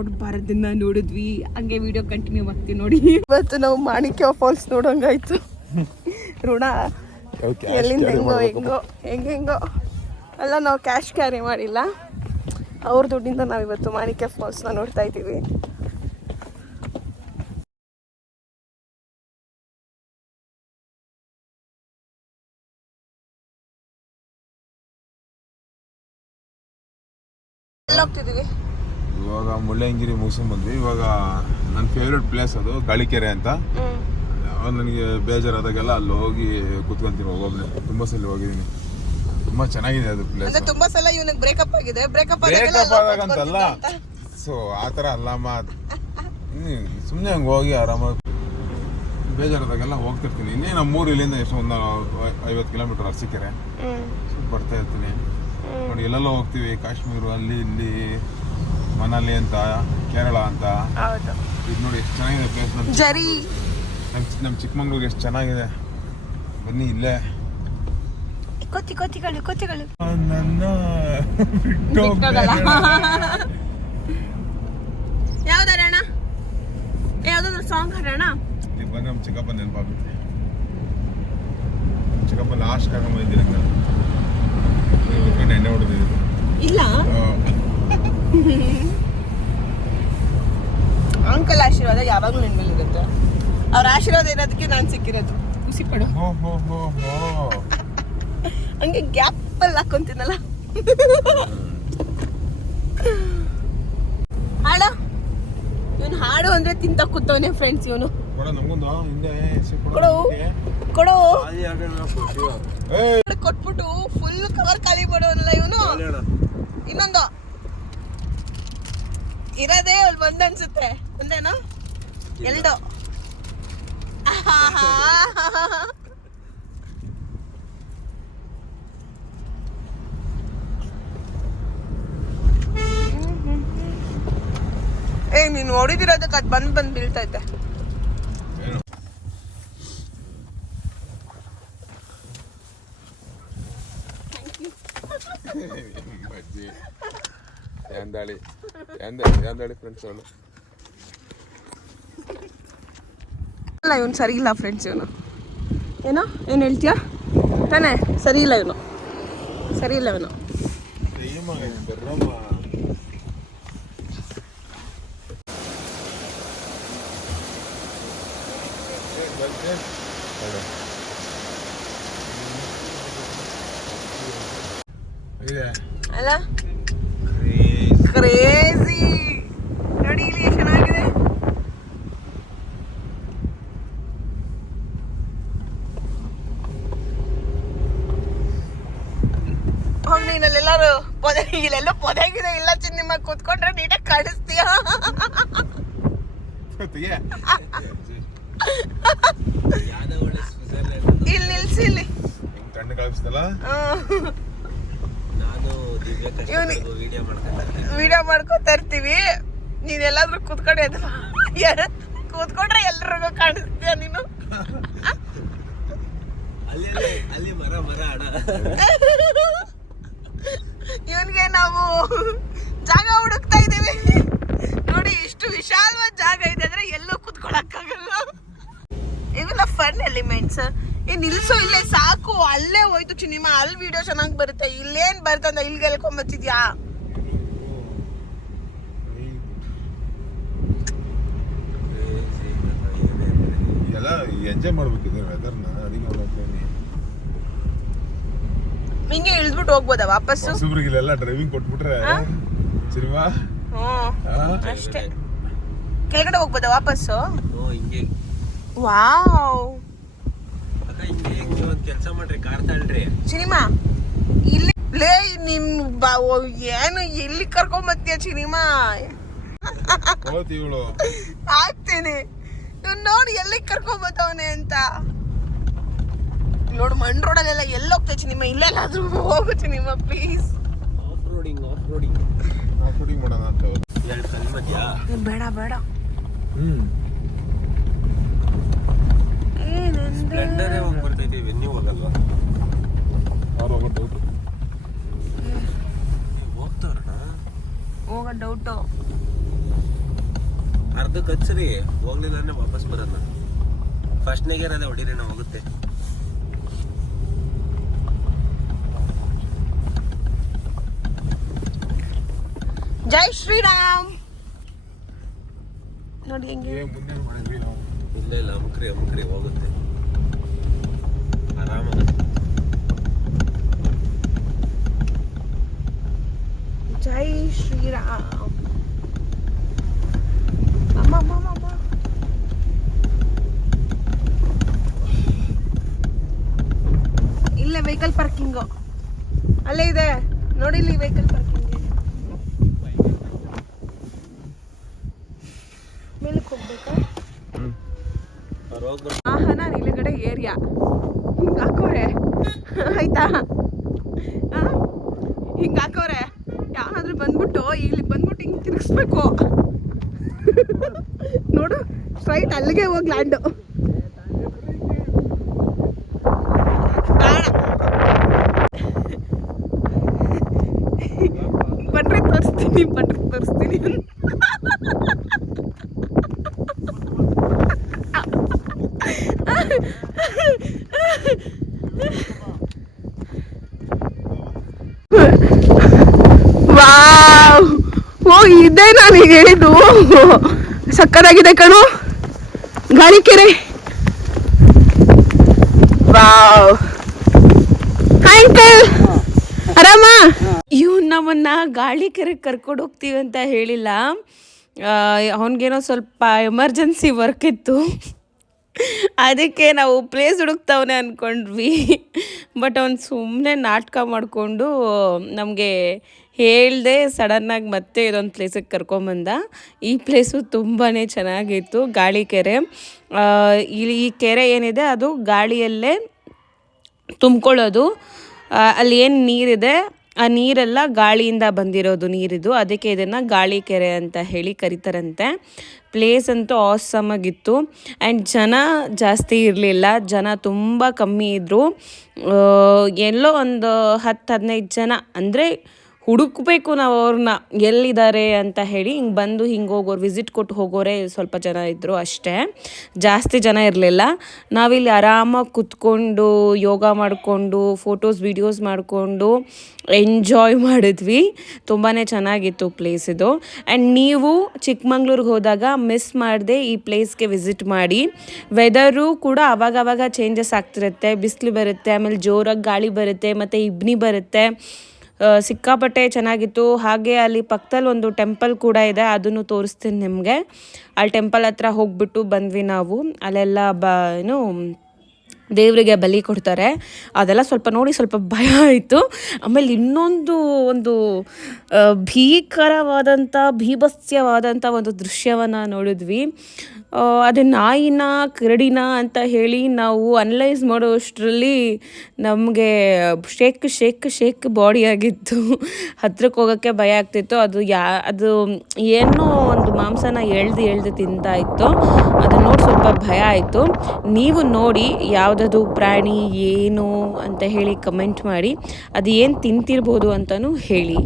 ನೋಡಬಾರ್ದನ್ನ ನೋಡಿದ್ವಿ, ಹಂಗೆ video continue ಮಾಡ್ತೀವಿ ನೋಡಿ. ಇವತ್ತು ನಾವು ಮಾಣಿಕ್ಯ ಫಾಲ್ಸ್ ನೋಡೋಂಗಾಯ್ತು. ಋಣ ಎಲ್ಲಿಂದ ಹೆಂಗೋ ಎಲ್ಲ ನಾವು ಕ್ಯಾಶ್ ಕ್ಯಾರಿ ಮಾಡಿಲ್ಲ, ಅವ್ರ ದುಡ್ಡಿಂದ ನಾವಿವತ್ತು ಮಾಣಿಕ್ಯ ಫಾಲ್ಸ್ನ ನೋಡ್ತಾ ಇದ್ದೀವಿ. ಹೋಗ್ತಿದೀವಿ ಇವಾಗ ಮುಳ್ಳಯ್ಯನಗಿರಿ ಮುಗಿಸ್ಕೊಂಡ್ ಬಂದ್ವಿ. ಇವಾಗ ನನ್ನ ಫೇವ್ರೆಟ್ ಪ್ಲೇಸ್ ಅದು ಗಳಿಕೆರೆ ಅಂತ. ನನಗೆ ಬೇಜಾರಾದಾಗೆಲ್ಲ ಅಲ್ಲಿ ಹೋಗಿ ಕುತ್ಕೊಂತೀನಿ ಒಬ್ಬೊಬ್ರೆ. ತುಂಬಾ ಸಲ ಹೋಗಿದ್ದೀನಿ, ತುಂಬಾ ಚೆನ್ನಾಗಿದೆ ಅದು ಪ್ಲೇಸ್. ತುಂಬಾ ಸಲ ಇವನಿಗೆ ಬ್ರೇಕಪ್ ಆಗಿದೆ. ಬ್ರೇಕಪ್ ಆದಾಗಂತಲ್ಲ, ಸೊ ಆತರ ಅಲ್ಲಮ್ಮ, ಸುಮ್ಮನೆ ಹಂಗೆ ಹೋಗಿ ಆರಾಮಾಗಿ ಬೇಜಾರಾದಾಗೆಲ್ಲ ಹೋಗ್ತಿರ್ತೀನಿ. ಇನ್ನೇ ನಮ್ಮೂರು ಇಲ್ಲಿಂದ ಎಷ್ಟು ಒಂದು 50 ಕಿಲೋಮೀಟರ್ ಅರಸೀಕೆರೆ ಬರ್ತಾ ಇರ್ತೀನಿ ನೋಡಿ. ಎಲ್ಲೆಲ್ಲ ಹೋಗ್ತೀವಿ, ಕಾಶ್ಮೀರ, ಅಲ್ಲಿ ಇಲ್ಲಿ, ಮನಾಲಿ ಅಂತ, ಕೇರಳ ಅಂತ. ಇದು ನೋಡಿ ಎಷ್ಟು ಚೆನ್ನಾಗಿದೆ ಪ್ಲೇಸ್. ನಮ್ಮ ಚಿಕ್ಕಮಂಗ್ಳೂರಿಗೆ ಎಷ್ಟು ಚೆನ್ನಾಗಿದೆ. ಬನ್ನಿ ಇಲ್ಲೇ. ನನ್ನ ಯಾವ್ದಾರಣ ಯಾವ್ದಾದ್ರು ಸಾಂಗ್ ಹಾಡೋಣ. ಬಂದು ನಮ್ಮ ಚಿಕ್ಕಪ್ಪ ನೆನಪಾಗುತ್ತೆ. ಚಿಕ್ಕಪ್ಪ ಲಾಸ್ಟ್ ಕರ್ಕೊಂಡ್ಬಂದಿದ್ದೀನಿ ಎಣ್ಣೆ ಹೊಡೆದಿದ್ದು ಇಲ್ಲ. ಅಂಕಲ್ ಆಶೀರ್ವಾದ ಯಾವಾಗಲೂ ನನ್ನ ಮೇಲೆ ಇರುತ್ತೆ. ಅವ್ರ ಆಶೀರ್ವಾದ ಇರೋದಕ್ಕೆ ನಾನು ಸಿಕ್ಕಿರೋದು. ಖುಷಿ ಪಡು. ಹಂಗೆ ಗ್ಯಾಪ್ ಅಲ್ಲಿ ಹಾಕೊಂತೀನಲ್ಲ. ಹಾಡ ಇವನು ಹಾಡು ಅಂದ್ರೆ ತಿಂತ ಕೂತವನೇ ಫ್ರೆಂಡ್ಸ್. ಇವನು ಕೊಡು ಕೊಟ್ಬಿಟ್ಟು ಫುಲ್ ಕವರ್ ಖಾಲಿ ಮಾಡೋನಲ್ಲ ಇವನು. ಇನ್ನೊಂದು ಇರೋದೇ ಅಲ್ಲಿ ಬಂದ ಅನ್ಸುತ್ತೆ. ಒಂದೇನೋ ಎರಡು. ನೀನು ಹೊಡಿದಿರೋದಕ್ಕೆ ಅದು ಬಂದು ಬೀಳ್ತೈತೆ. ಫ್ರೆಂಡ್ಸ್ ಅವನು ಇಲ್ಲ, ಇವನು ಸರಿ ಇಲ್ಲ ಫ್ರೆಂಡ್ಸ್. ಇವನು ಏನೋ ಏನು ಹೇಳ್ತೀಯ ತಾನೇ? ಸರಿ ಇಲ್ಲ ಇವನು, ಸರಿ ಇಲ್ಲ ಇವನು. ಅಲ್ಲ ಕ್ರೇಜಿ ನೋಡಿ, ಇಲ್ಲಿ ಎಷ್ಟು ಚೆನ್ನಾಗಿದೆ. ಹೋಗಿ ನೀನಲ್ಲೆಲ್ಲರೂ ಪೊದೆ, ಇಲ್ಲೆಲ್ಲೋ ಪೊದೆಗಿದೆ ಇಲ್ಲ ಚಿನ್ನಿಮ್ಮ, ಕೂತ್ಕೊಂಡ್ರೆ ನೀಟಾಗಿ ಕಾಣಿಸ್ತೀಯ. ಇಲ್ಲಿ ನಿಲ್ಸಿ, ಇಲ್ಲಿ ವಿಡಿಯೋ ಮಾಡ್ಕೊತಾ ಇರ್ತೀವಿ. ನೀನೆಲ್ಲಾದ್ರೂ ಕೂತ್ಕೊಂಡೆ ಕೂತ್ಕೊಂಡ್ರೆ ಎಲ್ರಿಗೂ ಕಾಣಿಸ್ತೀಯ ನೀನು. ಇವನ್ಗೆ ನಾವು ಜಾಗ ಹುಡುಕ್ತಾ ಇದೀವಿ ನೋಡಿ. ಇಷ್ಟು ವಿಶಾಲವಾದ ಜಾಗ ಇದೆ ಅಂದ್ರೆ ಎಲ್ಲೂ ಕೂತ್ಕೊಳಕ್ಕಾಗಲ್ಲ. ಇವೆಲ್ಲ ಫನ್ ಎಲಿಮೆಂಟ್ಸ್. ನಿಲ್ಸು, ಇಲ್ಲೇ ಸಾಕು, ಅಲ್ಲೇ ಹೋಯ್ತು ಚಿನಿಮಾ. ಅಲ್ಲಿ ವಿಡಿಯೋ ಚೆನ್ನಾಗಿ ಬರುತ್ತೆ. ಇಲ್ಲೇನ್ ಬರ್ತಂದ ಇಲ್ಲಿಗೆ ಎಲ್ಕೊಂಬತ್ತಿದ್ಯಾ? ಎಂಜಾಯ್ ಮಾಡ್ಬೇಕಿದೆ ವೆದರ್ನ. ಹಿಂಗೆ ಇಳಿದ್ಬಿಟ್ಟು ಹೋಗ್ಬೋದಾ ವಾಪಸ್ಸು? ಇಲ್ಲೆಲ್ಲ ಡ್ರೈವಿಂಗ್ ಕೊಟ್ಬಿಟ್ರೆ ಸಿನಿಮಾ ಅಷ್ಟೇ. ಕೆಳಗಡೆ ಹೋಗ್ಬೋದಾ ವಾಪಸ್ಸು? ವಾವ್, ಕೆಲಸ ಮಾಡ್ರಿ, ಕಾರ್ ತಳ್ರಿ ಸಿನಿಮಾ. ಇಲ್ಲಿ ನಿಮ್ ಏನು ಎಲ್ಲಿ ಕರ್ಕೊಂಬತ್ತೀಯ ಸಿನಿಮಾ? ಆಗ್ತೀನಿ ನೋಡಿ ಎಲ್ಲಿಗೆ ಕರ್ಕೊಂಬತ್ತವನೆ ಅಂತ. ನೋಡು ಮಣ್ ರೋಡಲ್ಲೆಲ್ಲ ಎಲ್ಲಿ ಹೋಗ್ತಾ ಸಿನಿಮಾ? ಇಲ್ಲೆಲ್ಲಾದ್ರೂ ಹೋಗು ಸಿನಿಮಾ ಪ್ಲೀಸ್. ಆಫ್ ರೋಡಿಂಗ್ ಮಾಡೋಣ ಅಂತ. ಬೇಡ ಬೇಡ. ಸ್ಪ್ಲೆಂಡರೇ ಹೋಗಿ ಬರ್ತಿದ್ದೀವಿ, ನೀವು ಹೋಗಲ್ವಾ? ಹೋಗೋ ಡೌಟು. ಅರ್ಧಕ್ಕೆ ಹಚ್ಚ್ರಿ, ಹೋಗ್ಲಿಲ್ಲ ಅಂದ್ರೆ ವಾಪಸ್ ಬರಲ್ಲ. ಫಸ್ಟ್ನಾಗೆ ಅದೇ ಹೊಡಿರಿ, ನಾವು ಹೋಗುತ್ತೆ. ಜೈ ಶ್ರೀರಾಮ್. ನೋಡಿ ಹೆಂಗೆ ಮುಂದೆ ಮಾಡಿದ್ವಿ ನಾವು. ಇಲ್ಲ ಅಮ್ಕ್ರಿ ಹೋಗುತ್ತೆ ಆರಾಮಾಗಿ. ಜೈ ಶ್ರೀರಾಮ್. ಅಮ್ಮ ಇಲ್ಲೇ ವೆಹಿಕಲ್ ಪಾರ್ಕಿಂಗು ಅಲ್ಲೇ ಇದೆ ನೋಡಿ, ಇಲ್ಲಿ ವೆಹಿಕಲ್ ಪಾರ್ಕಿಂಗ್. ಮೇಲಕ್ಕೆ ಹೋಗ್ಬೇಕಾ? ವಾಹನ ನಿಲುಗಡೆ ಏರಿಯಾ ಹಿಂಗೆ ಹಾಕೋರೆ ಆಯ್ತಾ? ಹಿಂಗೆ ಹಾಕೋರೆ. ಯಾರಾದ್ರೂ ಬಂದ್ಬಿಟ್ಟು ಇಲ್ಲಿ ಬಂದ್ಬಿಟ್ಟು ಹಿಂಗೆ ತಿರುಗಿಸ್ಬೇಕು ನೋಡು, ಸ್ಟ್ರೈಟ್ ಅಲ್ಲಿಗೆ ಹೋಗಿ ಲ್ಯಾಂಡು. ಬನ್ರಿ ತೋರಿಸ್ತೀನಿ ವಾವ್, ಓ ಇದೇ ನಾನು ಹೇಳಿದ್ದು. ಸಕ್ಕತ್ತಾಗಿದೆ ಕಣು ಗಾಳಿಕೆರೆ. ವಾವ್, ಹಾಯ್ ಅಂಕಲ್, ಆರಾಮ? ಇವ್ ನಮ್ಮನ್ನ ಗಾಳಿಕೆರೆ ಕರ್ಕೊಂಡು ಹೋಗ್ತೀವಿ ಅಂತ ಹೇಳಿಲ್ಲ, ಅವನಿಗೇನೋ ಸ್ವಲ್ಪ ಎಮರ್ಜೆನ್ಸಿ ವರ್ಕ್ ಇತ್ತು, ಅದಕ್ಕೆ ನಾವು ಪ್ಲೇಸ್ ಹುಡುಕ್ತವನೆ ಅಂದ್ಕೊಂಡ್ವಿ. ಬಟ್ ಅವ್ನು ಸುಮ್ಮನೆ ನಾಟಕ ಮಾಡಿಕೊಂಡು ನಮಗೆ ಹೇಳ್ದೆ ಸಡನ್ನಾಗಿ ಮತ್ತೆ ಇದೊಂದು ಪ್ಲೇಸಿಗೆ ಕರ್ಕೊಂಬಂದ. ಈ ಪ್ಲೇಸು ತುಂಬಾ ಚೆನ್ನಾಗಿತ್ತು, ಗಾಳಿಕೆರೆ. ಈ ಕೆರೆ ಏನಿದೆ ಅದು ಗಾಳಿಯಲ್ಲೇ ತುಂಬ್ಕೊಳ್ಳೋದು. ಅಲ್ಲಿ ಏನು ನೀರಿದೆ ಆ ನೀರೆಲ್ಲ ಗಾಳಿಯಿಂದ ಬಂದಿರೋದು ನೀರಿದು, ಅದಕ್ಕೆ ಇದನ್ನು ಗಾಳಿಕೆರೆ ಅಂತ ಹೇಳಿ ಕರೀತಾರಂತೆ. ಪ್ಲೇಸ್ ಅಂತೂ ಆಸಮ್ ಆಗಿತ್ತು. ಆ್ಯಂಡ್ ಜನ ಜಾಸ್ತಿ ಇರಲಿಲ್ಲ, ಜನ ತುಂಬ ಕಮ್ಮಿ ಇದ್ದರು. ಎಲ್ಲೋ ಒಂದು 10-15 ಜನ, ಅಂದರೆ ಹುಡುಕಬೇಕು ನಾವು ಅವ್ರನ್ನ ಎಲ್ಲಿದ್ದಾರೆ ಅಂತ ಹೇಳಿ. ಹಿಂಗೆ ಬಂದು ಹಿಂಗೆ ಹೋಗೋರು, ವಿಸಿಟ್ ಕೊಟ್ಟು ಹೋಗೋರೆ ಸ್ವಲ್ಪ ಜನ ಇದ್ದರು ಅಷ್ಟೇ, ಜಾಸ್ತಿ ಜನ ಇರಲಿಲ್ಲ. ನಾವಿಲ್ಲಿ ಆರಾಮಾಗಿ ಕುತ್ಕೊಂಡು ಯೋಗ ಮಾಡಿಕೊಂಡು ಫೋಟೋಸ್ ವೀಡಿಯೋಸ್ ಮಾಡಿಕೊಂಡು ಎಂಜಾಯ್ ಮಾಡಿದ್ವಿ. ತುಂಬಾ ಚೆನ್ನಾಗಿತ್ತು ಪ್ಲೇಸ್ ಇದು. ಆ್ಯಂಡ್ ನೀವು ಚಿಕ್ಕಮಂಗ್ಳೂರಿಗೆ ಹೋದಾಗ ಮಿಸ್ ಮಾಡದೆ ಈ ಪ್ಲೇಸ್ಗೆ ವಿಸಿಟ್ ಮಾಡಿ. ವೆದರು ಕೂಡ ಆವಾಗವಾಗ ಚೇಂಜಸ್ ಆಗ್ತಿರುತ್ತೆ, ಬಿಸಿಲು ಬರುತ್ತೆ, ಆಮೇಲೆ ಜೋರಾಗಿ ಗಾಳಿ ಬರುತ್ತೆ, ಮತ್ತು ಇಬ್ನಿ ಬರುತ್ತೆ. ಸಿಕ್ಕಾಪಟ್ಟೆ ಚೆನ್ನಾಗಿತ್ತು. ಹಾಗೆ ಅಲ್ಲಿ ಪಕ್ಕದಲ್ಲಿ ಒಂದು ಟೆಂಪಲ್ ಕೂಡ ಇದೆ, ಅದನ್ನು ತೋರಿಸ್ತೀನಿ ನಿಮಗೆ. ಅಲ್ಲಿ ಟೆಂಪಲ್ ಹತ್ರ ಹೋಗ್ಬಿಟ್ಟು ಬಂದ್ವಿ ನಾವು. ಅಲ್ಲೆಲ್ಲ ಏನು ದೇವರಿಗೆ ಬಲಿ ಕೊಡ್ತಾರೆ, ಅದೆಲ್ಲ ಸ್ವಲ್ಪ ನೋಡಿ ಸ್ವಲ್ಪ ಭಯ ಆಯಿತು. ಆಮೇಲೆ ಇನ್ನೊಂದು ಒಂದು ಭೀಕರವಾದಂಥ ಭೀಭತ್ಸ್ಯವಾದಂಥ ಒಂದು ದೃಶ್ಯವನ್ನು ನೋಡಿದ್ವಿ. ಅದು ನಾಯಿನ ಕರಡಿನ ಅಂತ ಹೇಳಿ ನಾವು ಅನಲೈಸ್ ಮಾಡೋಷ್ಟರಲ್ಲಿ ನಮಗೆ ಶೇಕ್ ಬಾಡಿ ಆಗಿತ್ತು. ಹತ್ರಕ್ಕೆ ಹೋಗೋಕ್ಕೆ ಭಯ ಆಗ್ತಿತ್ತು. ಅದು ಏನೋ ಒಂದು ಮಾಂಸನ ಎಳ್ದು ತಿಂತಾ ಇತ್ತು. ಅದನ್ನು ನೋಡಿ ಸ್ವಲ್ಪ ಭಯ ಆಯಿತು. ನೀವು ನೋಡಿ ಯಾವುದದು ಪ್ರಾಣಿ ಏನು ಅಂತ ಹೇಳಿ ಕಮೆಂಟ್ ಮಾಡಿ, ಅದು ಏನು ತಿಂತಿರ್ಬೋದು ಅಂತಲೂ ಹೇಳಿ.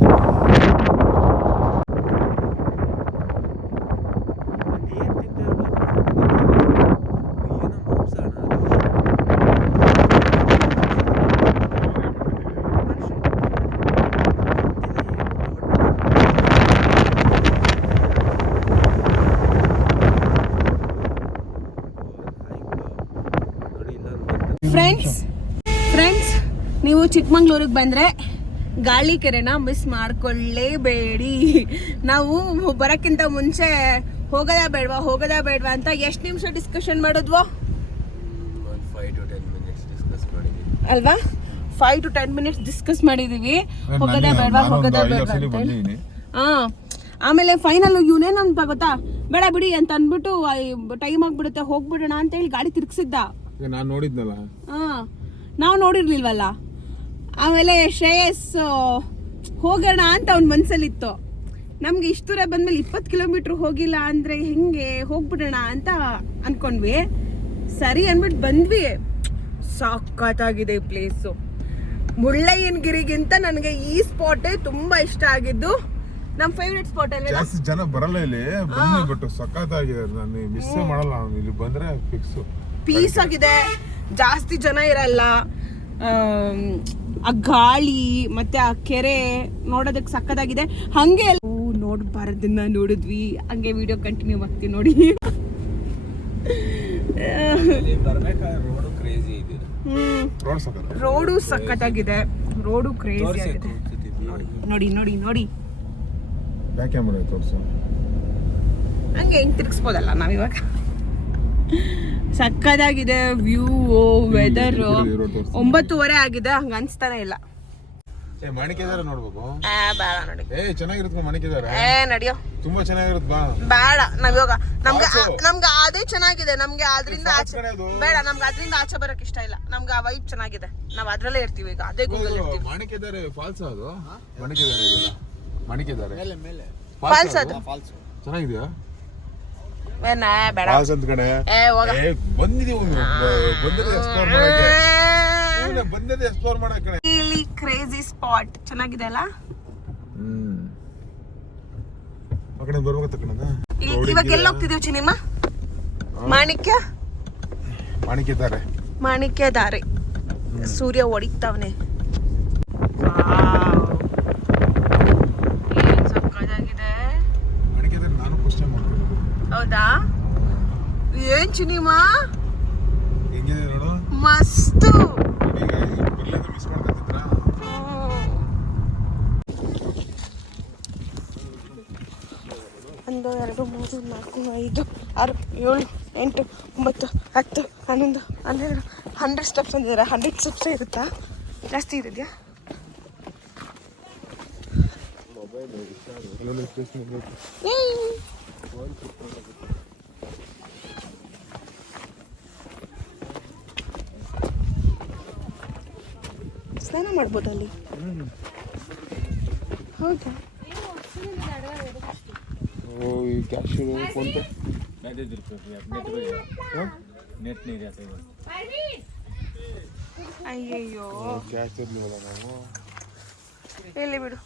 ಫ್ರೆಂಡ್ಸ್ ನೀವು ಚಿಕ್ಕಮಂಗ್ಳೂರಿಗೆ ಬಂದರೆ ಗಾಳಿಕೆರೆನ ಮಿಸ್ ಮಾಡ್ಕೊಳ್ಳೇಬೇಡಿ. ನಾವು ಬರೋಕ್ಕಿಂತ ಮುಂಚೆ ಹೋಗೋದಾ ಬೇಡವಾ ಅಂತ ಎಷ್ಟು ನಿಮಿಷ ಡಿಸ್ಕಷನ್ ಮಾಡಿದ್ವೋ ಅಲ್ವಾ? 5 to 10 minutes ಡಿಸ್ಕಸ್ ಮಾಡಿದೀವಿ, ಹೋಗೋದಾ ಬೇಡವಾ ಅಂತ. ಆಮೇಲೆ ಫೈನಲ್ ಇವನೇ ನಮ್ಗೆ ಗೊತ್ತಾ, ಬೇಡ ಬಿಡಿ ಅಂತ ಅಂದ್ಬಿಟ್ಟು ಟೈಮ್ ಆಗ್ಬಿಡುತ್ತೆ ಹೋಗ್ಬಿಡೋಣ ಅಂತ ಹೇಳಿ ಗಾಡಿ ತಿರ್ಗಿಸಿದ್ದ. ನಾನು ನೋಡಿದ್ನಲ್ಲ, ನಾವು ನೋಡಿರ್ಲಿಲ್ವಲ್ಲ. ಆಮೇಲೆ ಶ್ರೇಯಸ್ ಹೋಗೋಣ ಅಂತ ಅವ್ನ ಮನ್ಸಲ್ಲಿತ್ತು. ನಮ್ಗೆ ಇಷ್ಟು ದೂರ ಬಂದ್ಮೇಲೆ 20 ಕಿಲೋಮೀಟರ್ ಹೋಗಿಲ್ಲ ಅಂದ್ರೆ ಹೆಂಗೆ, ಹೋಗ್ಬಿಡೋಣ ಅಂತ ಅನ್ಕೊಂಡ್ವಿ. ಸರಿ ಅಂದ್ಬಿಟ್ಟು ಬಂದ್ವಿ. ಸಾಕಾಗಿದೆ ಈ ಪ್ಲೇಸು. ಮುಳ್ಳಯ್ಯನಗಿರಿಗಿಂತ ನನಗೆ ಈ ಸ್ಪಾಟೇ ತುಂಬ ಇಷ್ಟ ಆಗಿದ್ದು. ನಮ್ ಫೇವ್ರೆಟ್ ಸ್ಪಾಟ್ ಅಲ್ಲ ಜಾಸ್ತಿ ಜನ ಬರಲ್ಲ ಇಲ್ಲಿ, ಬನ್ನಿ. ಬಟ್ ಸಖತ್ತಾಗಿದೆ, ನಾನು ಮಿಸ್ ಮಾಡಲ್ಲ. ನಾನು ಇಲ್ಲಿ ಬಂದ್ರೆ ಫಿಕ್ಸ್. ಪೀಸ್ ಆಗಿದೆ, ಜಾಸ್ತಿ ಜನ ಇರಲ್ಲ. ಆ ಗಾಳಿ ಮತ್ತೆ ಆ ಕೆರೆ ನೋಡೋದಕ್ಕೆ ಸಕ್ಕತ್ತಾಗಿದೆ. ಹಂಗೆ ನೋಡ್ಬಾರ್ದನ್ನ ನೋಡಿದ್ವಿ, ಹಂಗೆ ವಿಡಿಯೋ ಕಂಟಿನ್ಯೂ ಮಾಡ್ತೀವಿ ನೋಡಿ. ರೋಡು ಸಕ್ಕತ್ತಾಗಿದೆ, ರೋಡು ಕ್ರೇಜಿ ಆಗಿದೆ. ನೋಡಿ ನೋಡಿ ನೋಡಿ, ಬ್ಯಾಕ್ ಕ್ಯಾಮರಾ ತೋರಿಸು. ಹಂಗೆ ಹೆಂಗ್ ತಿರ್ಗಿಸ್ಬೋದಲ್ಲ ನಾವಿವಾಗ. ಸಕ್ಕತ್ತಾಗಿದೆ ವ್ಯೂ, ವೆದರ್. 9:30 ಆಗಿದೆ, ಹಂಗ ಅನ್ಸ್ತಾನೆ ಇಲ್ಲ. ಮಾಣಿಕೆದಾರ ನೋಡ್ಬೇಕು. ಬೇಡ ನೋಡಿ. ಚೆನ್ನಾಗಿರುತ್ತೆ ಮಾಣಿಕೆದಾರ. ನಡಿಯೋ, ತುಂಬಾ ಚೆನ್ನಾಗಿರುತ್ತೆ. ಬಾ, ಬೇಡ. ನಾವಿವಾಗ ನಮ್ಗೆ ಅದೇ ಚೆನ್ನಾಗಿದೆ. ನಮ್ಗೆ ಅದ್ರಿಂದ ಆಚೆ ಬೇಡ, ನಮ್ಗೆ ಅದ್ರಿಂದ ಆಚೆ ಬರಕ್ ಇಷ್ಟ ಇಲ್ಲ. ನಮ್ಗೆ ಆ ವೈಬ್ ಚೆನ್ನಾಗಿದೆ, ನಾವ್ ಅದ್ರಲ್ಲೇ ಇರ್ತೀವಿ. ಈಗ ಅದೇ ಗೂಗಲ್ ಇರ್ತೀವಿ. ಮಾಣಿಕೆದಾರೆ ಫಾಲ್ಸ್ ಅದು. ಮಾಣಿಕೆದಾರೆ ಇದೆಲ್ಲ, ಮಾಣಿಕೆದಾರೆ ಫಾಲ್ಸ್ ಅದು ಚೆನ್ನಾಗಿದೆಯಾ? ಬೇಡ ಫಾಲ್ಸ್ ಅಂತ ಕಣೆ. ಬಂದಿದೀವಿ, ಬಂದಿದೆ ಎಕ್ಸ್ಪ್ಲೋರ್ ಮಾಡಕ್ ಕಣೆ. ಇಲ್ಲಿ ಕ್ರೇಜಿ ಸ್ಪಾಟ್ ಚೆನ್ನಾಗಿದೆ ಅಲ್ಲ. ಆ ಕಡೆ ಬರ್ಬೇಕು ಕಣದ. ಇವಾಗ ಎಲ್ಲಿ ಹೋಗ್ತಿದೀವಿ ಚಿನಿಮ? ಮಾಣಿಕ್ಯದಾರೆ. ಸೂರ್ಯ ಹೊಡಿತಾವನೆ. ಹೌದಾ? ಏನ್ ಚಿನಿಮಾ ಮಸ್ತು. 1 2 3 4 5 6 7 8 9 10 11 12 100 ಸ್ಟೆಪ್ಸ್ ಅಂದಿದ್ದಾರೆ. 100 ಸ್ಟೆಪ್ಸ್ ಇರುತ್ತಾ? ಜಾಸ್ತಿ ಇರಿದ್ಯಾ? ಸ್ನಾನ ಮಾಡ್ಬೋದು ಅಲ್ಲಿ. ಹೌದಾ? ಅಯ್ಯಯ್ಯೋ, ಎಲ್ಲಿ ಬಿಡು.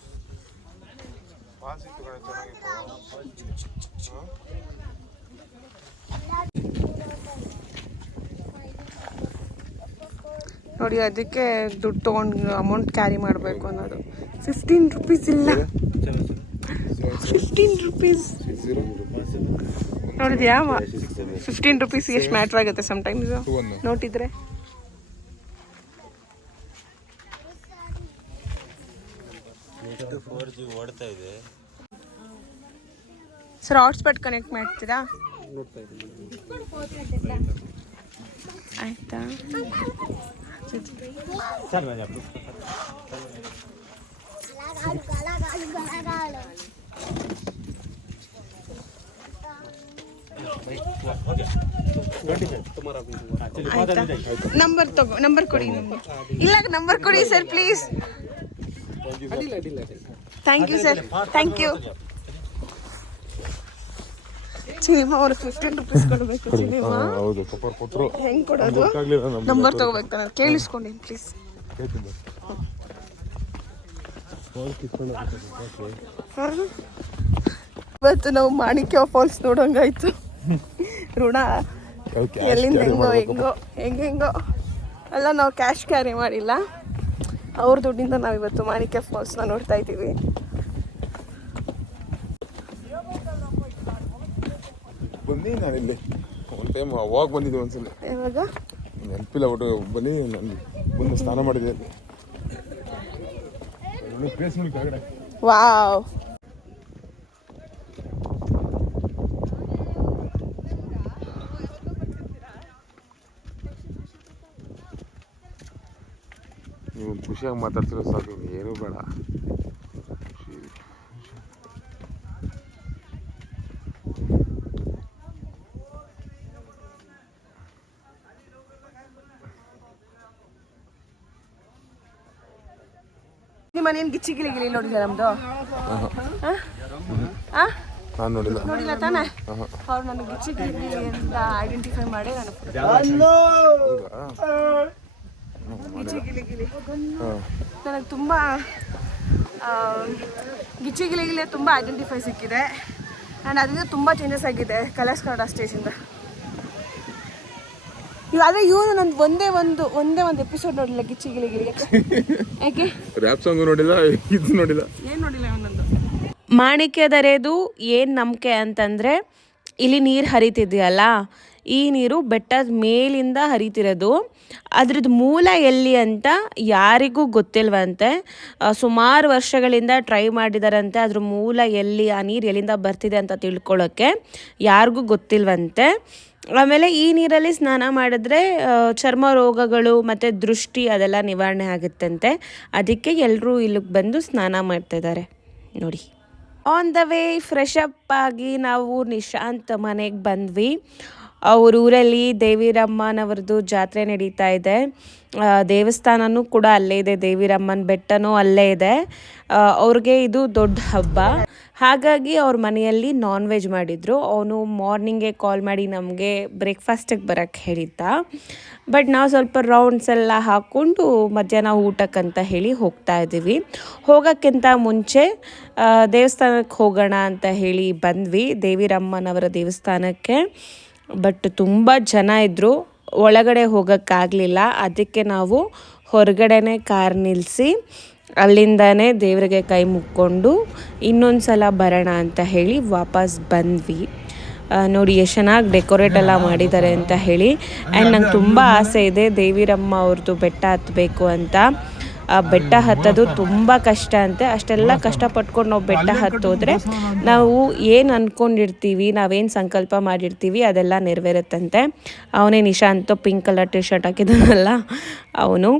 ನೋಡಿ, ಅದಕ್ಕೆ ದುಡ್ಡು ತೊಗೊಂಡು ಅಮೌಂಟ್ ಕ್ಯಾರಿ ಮಾಡಬೇಕು ಅನ್ನೋದು. 15 ರೂಪೀಸ್ ಇಲ್ಲ. 15 ರೂಪೀಸ್ ನೋಡಿದ್ಯಾ? 15 ರೂಪೀಸ್ ಎಷ್ಟು ಮ್ಯಾಟ್ರ್ ಆಗುತ್ತೆ ಸಮ್ಟೈಮ್ಸ್ ನೋಟಿದ್ರೆ. ಸರ್ ಹಾಟ್ಸ್ಪಾಟ್ ಕನೆಕ್ಟ್ ಮಾಡ್ತೀರಾ? ಆಯ್ತಾ? ನಂಬರ್ ಕೊಡಿ. ಇಲ್ಲ, ನಂಬರ್ ಕೊಡಿ sir please. Thank you sir, thank you. ಚಿನಿಮಾ ಅವ್ರು 15 ರೂಪೀಸ್ ಕೊಡಬೇಕು. ಚಿನಿಮಾ ಹೆಂಗ್ ಕೊಡೋದು? ನಂಬರ್ ತಗೋಬೇಕು ತಾನೆ, ಕೇಳಿಸ್ಕೊಂಡೇನು ಪ್ಲೀಸ್. ಇವತ್ತು ನಾವು ಮಾಣಿಕ್ಯ ಫಾಲ್ಸ್ ನೋಡೋಂಗಾಯ್ತು. ಋಣ ಎಲ್ಲಿಂದ ಹೆಂಗೋ ಅಲ್ಲ, ನಾವು ಕ್ಯಾಶ್ ಕ್ಯಾರಿ ಮಾಡಿಲ್ಲ. ಅವ್ರ ದುಡ್ಡಿಂದ ನಾವಿವತ್ತು ಮಾಣಿಕ್ಯ ಫಾಲ್ಸ್ನ ನೋಡ್ತಾ ಇದ್ದೀವಿ. ಬನ್ನಿ, ನಾನಿಲ್ಲಿ ಒಂದು ಟೈಮ್ ಅವಾಗ ಬಂದಿದ್ದೆ ಒಂದ್ಸಲ. ಯಾವಾಗ ನೆನಪಿಲ್ಲ, ಒಟ್ಟು ಬನ್ನಿ. ನಾನು ಮುಂದೆ ಸ್ನಾನ ಮಾಡಿದೆ ಅಲ್ಲಿ. ಪ್ಲೇಸ್ ನೋಡಿ ಕೆಳಗಡೆ. ವಾವ್, ನೀವು ಖುಷಿಯಾಗಿ ಮಾತಾಡ್ತಿರೋ ಸಾಕು, ಏನೂ ಬೇಡ. ನಿಮ್ಮ ಮನೇನು ಗಿಚ್ಚಿ ಗಿಲಿ ನೋಡಿದ್ಯಾ ನಮ್ದು? ನಾನು ನೋಡಿಲ್ಲ ತಾನೆ. ಅವ್ರು ನನಗೆ ಗಿಚ್ಚಿ ಗಿಲಿ ಅಂತ ಐಡೆಂಟಿಫೈ ಮಾಡಿ ಗಿಚ್ಚಿ ಗಿಲಿ ನನಗೆ ತುಂಬ ಗಿಚ್ಚಿಗಿಲಿಗಿಲೆ ತುಂಬ ಐಡೆಂಟಿಫೈ ಸಿಕ್ಕಿದೆ ಆ್ಯಂಡ್ ಅದರಿಂದ ತುಂಬ ಚೇಂಜಸ್ ಆಗಿದೆ ಕಲರ್ಸ್ ಕನ್ನಡ ಸ್ಟೇಜಿಂದ. ಅದೇ ಇವನು ನಂದು ಒಂದೇ ಒಂದು ಎಪಿಸೋಡ್ ನೋಡಿಲ್ಲ ಗಿಚ್ಚಿಗಿಲಿಗಿಲಿ. ಯಾಕೆ ರ್ಯಾಪ್ ಸಾಂಗು ನೋಡಿಲ್ಲ, ಇದು ನೋಡಿಲ್ಲ, ಏನು ನೋಡಿಲ್ಲ ಒಂದೊಂದು. ಮಾಣಿಕ್ಯದರೆದು ಏನು ನಂಬಿಕೆ ಅಂತಂದರೆ ಇಲ್ಲಿ ನೀರು ಹರಿತಿದೆಯಲ್ಲ, ಈ ನೀರು ಬೆಟ್ಟದ ಮೇಲಿಂದ ಹರಿತಿರೋದು. ಅದ್ರದ್ದು ಮೂಲ ಎಲ್ಲಿ ಅಂತ ಯಾರಿಗೂ ಗೊತ್ತಿಲ್ವಂತೆ. ಸುಮಾರು ವರ್ಷಗಳಿಂದ ಟ್ರೈ ಮಾಡಿದಾರಂತೆ ಅದ್ರ ಮೂಲ ಎಲ್ಲಿ, ಆ ನೀರು ಎಲ್ಲಿಂದ ಬರ್ತಿದೆ ಅಂತ ತಿಳ್ಕೊಳ್ಳೋಕ್ಕೆ ಯಾರಿಗೂ ಗೊತ್ತಿಲ್ವಂತೆ. ಆಮೇಲೆ ಈ ನೀರಲ್ಲಿ ಸ್ನಾನ ಮಾಡಿದ್ರೆ ಚರ್ಮ ರೋಗಗಳು ಮತ್ತು ದೃಷ್ಟಿ ಅದೆಲ್ಲ ನಿವಾರಣೆ ಆಗುತ್ತಂತೆ. ಅದಕ್ಕೆ ಎಲ್ಲರೂ ಇಲ್ಲಿಗೆ ಬಂದು ಸ್ನಾನ ಮಾಡ್ತಿದ್ದಾರೆ ನೋಡಿ. On the way fresh up ಆಗಿ ನಾವು ನಿಶಾಂತ್ ಮನೆಗೆ ಬಂದ್ವಿ. ಅವ್ರ ಊರಲ್ಲಿ ದೇವಿರಮ್ಮನವ್ರದ್ದು ಜಾತ್ರೆ ನಡೀತಾ ಇದೆ. ದೇವಸ್ಥಾನನೂ ಕೂಡ ಅಲ್ಲೇ ಇದೆ, ದೇವಿರಮ್ಮನ ಬೆಟ್ಟನೂ ಅಲ್ಲೇ ಇದೆ. ಅವ್ರಿಗೆ ಇದು ದೊಡ್ಡ ಹಬ್ಬ. ಹಾಗಾಗಿ ಅವ್ರ ಮನೆಯಲ್ಲಿ ನಾನ್ ವೆಜ್ ಮಾಡಿದರು. ಅವನು ಮಾರ್ನಿಂಗೇ ಕಾಲ್ ಮಾಡಿ ನಮಗೆ ಬ್ರೇಕ್ಫಾಸ್ಟಿಗೆ ಬರೋಕ್ಕೆ ಹೇಳಿದ್ದ. ಬಟ್ ನಾವು ಸ್ವಲ್ಪ ರೌಂಡ್ಸ್ ಎಲ್ಲ ಹಾಕ್ಕೊಂಡು ಮಧ್ಯಾಹ್ನ ಊಟಕ್ಕಂತ ಹೇಳಿ ಹೋಗ್ತಾ ಇದ್ದೀವಿ. ಹೋಗೋಕ್ಕಿಂತ ಮುಂಚೆ ದೇವಸ್ಥಾನಕ್ಕೆ ಹೋಗೋಣ ಅಂತ ಹೇಳಿ ಬಂದ್ವಿ, ದೇವಿರಮ್ಮನವರ ದೇವಸ್ಥಾನಕ್ಕೆ. ಬಟ್ ತುಂಬ ಜನ ಇದ್ದರು, ಒಳಗಡೆ ಹೋಗೋಕ್ಕಾಗಲಿಲ್ಲ. ಅದಕ್ಕೆ ನಾವು ಹೊರಗಡೆನೇ ಕಾರ್ ನಿಲ್ಲಿಸಿ ಅಲ್ಲಿಂದನೇ ದೇವರಿಗೆ ಕೈ ಮುಕ್ಕೊಂಡು ಇನ್ನೊಂದು ಸಲ ಬರೋಣ ಅಂತ ಹೇಳಿ ವಾಪಸ್ ಬಂದ್ವಿ. ನೋಡಿ ಎಷ್ಟು ಚೆನ್ನಾಗಿ ಡೆಕೋರೇಟ್ ಎಲ್ಲ ಮಾಡಿದ್ದಾರೆ ಅಂತ ಹೇಳಿ. ಆ್ಯಂಡ್ ನಂಗೆ ತುಂಬ ಆಸೆ ಇದೆ ದೇವಿರಮ್ಮ ಅವ್ರದ್ದು ಬೆಟ್ಟ ಹತ್ತಬೇಕು ಅಂತ. ಆ ಬೆಟ್ಟ ಹತ್ತೋದು ತುಂಬ ಕಷ್ಟ ಅಂತೆ. ಅಷ್ಟೆಲ್ಲ ಕಷ್ಟಪಟ್ಕೊಂಡು ನಾವು ಬೆಟ್ಟ ಹತ್ತೋದ್ರೆ ನಾವು ಏನು ಅಂದ್ಕೊಂಡಿರ್ತೀವಿ, ನಾವೇನು ಸಂಕಲ್ಪ ಮಾಡಿರ್ತೀವಿ ಅದೆಲ್ಲ ನೆರವೇರುತ್ತಂತೆ. ಅವನೇ Nishant pink colour T shirt ಹಾಕಿದ್ದಾನಲ್ಲ ಅವನು.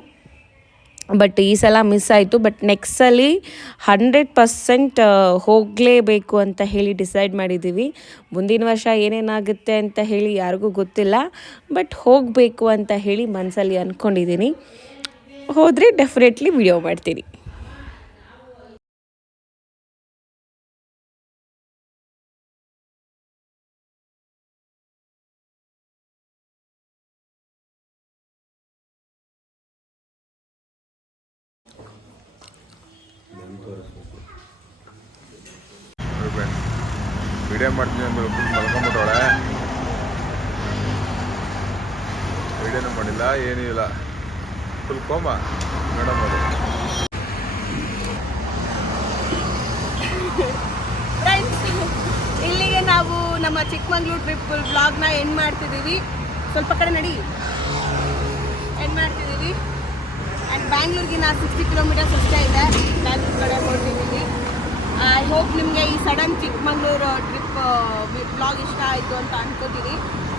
ಬಟ್ ಈ ಸಲ ಮಿಸ್ ಆಯಿತು. ಬಟ್ ನೆಕ್ಸ್ಟಲ್ಲಿ 100% ಹೋಗಲೇಬೇಕು ಅಂತ ಹೇಳಿ ಡಿಸೈಡ್ ಮಾಡಿದ್ದೀವಿ. ಮುಂದಿನ ವರ್ಷ ಏನೇನಾಗುತ್ತೆ ಅಂತ ಹೇಳಿ ಯಾರಿಗೂ ಗೊತ್ತಿಲ್ಲ. ಬಟ್ ಹೋಗಬೇಕು ಅಂತ ಹೇಳಿ ಮನಸ್ಸಲ್ಲಿ ಅಂದ್ಕೊಂಡಿದ್ದೀನಿ. ಹೋದರೆ ಡೆಫಿನೆಟ್ಲಿ ವಿಡಿಯೋ ಮಾಡ್ತೀನಿ. ವಿಡಿಯೋ ಮಾಡ್ತೀನಿ ಅಂದ್ರೆ ಫುಲ್ ಮಲ್ಕೊಂಬಿಟ್ಟವಳೆ. ವಿಡಿಯೋನೂ ಮಾಡಿಲ್ಲ, ಏನೂ ಇಲ್ಲ, ಫುಲ್ ಕೋಮ ಮೇಡಮ್ ಅವರು. ಫ್ರೆಂಡ್ಸ್, ಇಲ್ಲಿಗೆ ನಾವು ನಮ್ಮ ಚಿಕ್ಕಮಂಗ್ಳೂರು ಟ್ರಿಪ್ ವ್ಲಾಗ್ನ ಎಂಡ್ ಮಾಡ್ತಿದ್ದೀವಿ. ಸ್ವಲ್ಪ ಕಡೆ ನಡಿ ಎಂಡ್ ಮಾಡ್ತಿದ್ದೀವಿ. ಆ್ಯಂಡ್ ಬ್ಯಾಂಗ್ಳೂರ್ಗಿನ 60 ಕಿಲೋಮೀಟರ್ಸ್ ಅಷ್ಟೇ ಇದೆ. ಬ್ಯಾಂಗ್ಳೂರ್ ಕಡೆ ಹೊರಟಿದ್ದೀವಿ. ಐ ಹೋಪ್ ನಿಮಗೆ ಈ ಸಡನ್ ಚಿಕ್ಕಮಂಗ್ಳೂರು ಟ್ರಿಪ್ ವ್ಲಾಗ್ ಇಷ್ಟ ಆಯಿತು ಅಂತ ಅನ್ಕೋತೀನಿ.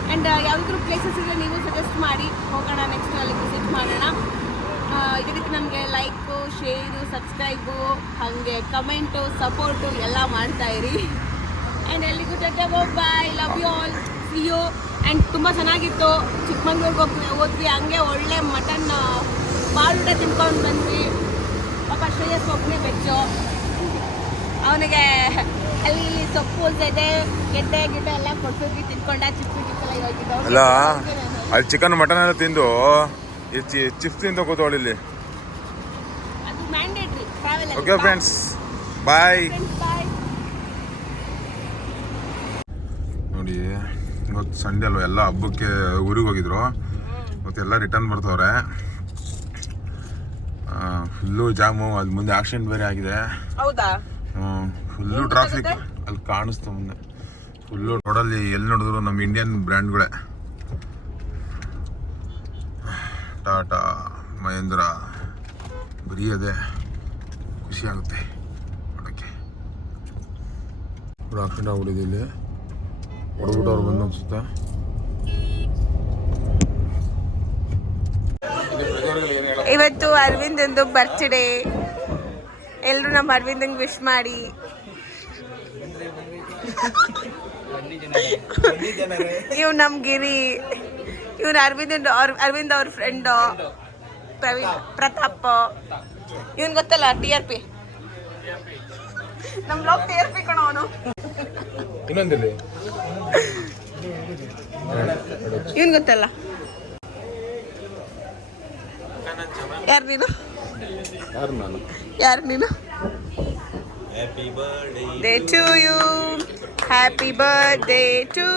ಆ್ಯಂಡ್ ಯಾವುದಾದ್ರೂ ಪ್ಲೇಸಸ್ ಇದ್ದರೆ ನೀವು ಸಜೆಸ್ಟ್ ಮಾಡಿ, ಹೋಗೋಣ, ನೆಕ್ಸ್ಟ್ ಅಲ್ಲಿಗೆ ವಿಸಿಟ್ ಮಾಡೋಣ. ಇದಕ್ಕೆ ನಮಗೆ ಲೈಕು, ಶೇರು, ಸಬ್ಸ್ಕ್ರೈಬು, ಹಾಗೆ ಕಮೆಂಟು, ಸಪೋರ್ಟು ಎಲ್ಲ ಮಾಡ್ತಾಯಿರಿ. ಆ್ಯಂಡ್ ಎಲ್ಲಿಗೂ bye, love you all, see you. And ತುಂಬ ಚೆನ್ನಾಗಿತ್ತು. ಚಿಕ್ಕಮಂಗ್ಳೂರಿಗೆ ಹೋದ್ವಿ, ಹಂಗೆ ಒಳ್ಳೆ ಮಟನ್ ಬಾಳೂಟ ತಿನ್ಕೊಂಡು ಬಂದ್ವಿ. ಪಾಪ ಶ್ರೇಯಸ್ ಒಬ್ಬನೇ ವೆಜ್ಜು. ಅವನಿಗೆ ಅಲ್ಲಿ ಸೊಪ್ಪು ಜೊತೆ ಗೆಡ್ಡೆ ಎಲ್ಲ ಕೊಡ್ಸಿದ್ವಿ, ತಿನ್ಕೊಂಡ. ಚಿಪ್ಸ್ ಅಲ್ಲ, ಅಲ್ಲಿ ಚಿಕನ್ ಮಟನ್ ಎಲ್ಲ ತಿಂದು ಚಿಪ್ಸ್ ತಿಂದು ಕೂತವಳಿಲ್ಲಿ. ಅದು ಮ್ಯಾಂಡೇಟ್ರಿ ಟ್ರಾವೆಲ್. ಓಕೆ ಫ್ರೆಂಡ್ಸ್, ಬಾಯ್. ನೋಡಿ, ಇವತ್ತು ಸಂಡೇ ಅಲ್ವ, ಎಲ್ಲ ಹಬ್ಬಕ್ಕೆ ಊರಿಗೆ ಹೋಗಿದ್ರು. ಇವತ್ತೆಲ್ಲ ರಿಟರ್ನ್ ಬರ್ತವ್ರೆ. ಫುಲ್ಲು ಜಾಮು, ಅದು ಮುಂದೆ ಆಕ್ಸಿಡೆಂಟ್ ಬೇರೆ ಆಗಿದೆ. ಹೌದಾ? ಫುಲ್ಲು ಟ್ರಾಫಿಕ್ ಅಲ್ಲಿ ಕಾಣಿಸ್ತು ಮುಂದೆ. ಫುಲ್ಲು ರೋಡಲ್ಲಿ ಎಲ್ಲಿ ನೋಡಿದ್ರು ನಮ್ಮ ಇಂಡಿಯನ್ ಬ್ರ್ಯಾಂಡ್ಗಳೇ. ಟಾಟಾ, ಮಹೇಂದ್ರ, ಬರೀ ಅದೇ. ಖುಷಿ ಆಗುತ್ತೆ ನೋಡೋಕ್ಕೆ. ಆಕ್ಸಿಡೆಂಟ್ ಆಗ್ಬಿಟ್ಟಿದೆ ಇಲ್ಲಿ, ಹೊಡೆದ್ಬಿಟ್ಟು ಅವ್ರು ಬಂದು ಅನ್ಸುತ್ತೆ. ಇವತ್ತು ಅರವಿಂದಂದು ಬರ್ತ್ಡೇ. ಎಲ್ಲರೂ ನಮ್ಮ ಅರವಿಂದಂಗೆ ವಿಶ್ ಮಾಡಿ. ಇವ್ ನಮ್ಮ ಗಿರಿ, ಇವ್ನು ಅರವಿಂದ್ ಅವ್ರ ಫ್ರೆಂಡು ಪ್ರತಾಪ್. ಇವನ್ ಗೊತ್ತಲ್ಲ, TRP. ನಮ್ಮ ಬ್ಲಾಗ್ TRP ಕಣ ಅವನು. ಇನ್ನೊಂದಿಲ್ಲ, ಇವನ್ ಗೊತ್ತಲ್ಲ. ಯಾರು ನೀನು? ಯಾರು ನಾನು? ಯಾರು ನೀನು? Happy birthday Day to you. Happy birthday to